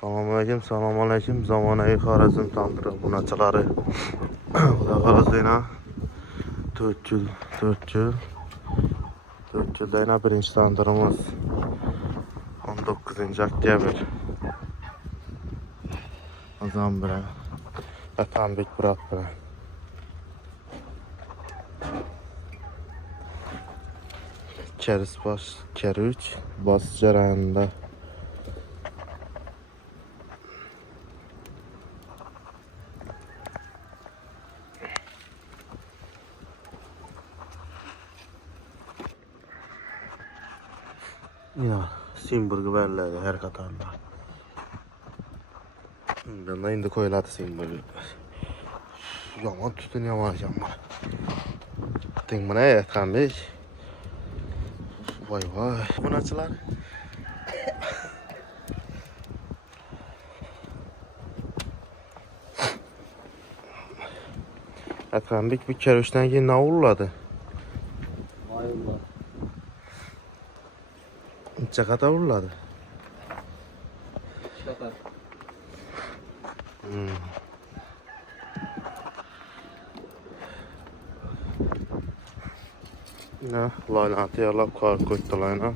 Assalomu alaykum. Zamonaviy Xorazm tandir obunachilari. Xudo xolosayna 4 yil birinchi tandirimiz 19-oktyabr. Azam bilan Atanbek Murat bilan. Keriz bas, keruch bas jarayonida. Ya, simburgu belli her katanda. Endi ko'yladi simburgu. Yomon tutun yomon. Ting mana Atanbek. Voy. Bunachilar. Atanbek bir keruchdan keyin ne ulladı? Mayıllar. Necha qator ulladı? Şakar. Ne, layla tayyorlab qo'yib qo'yibdilar.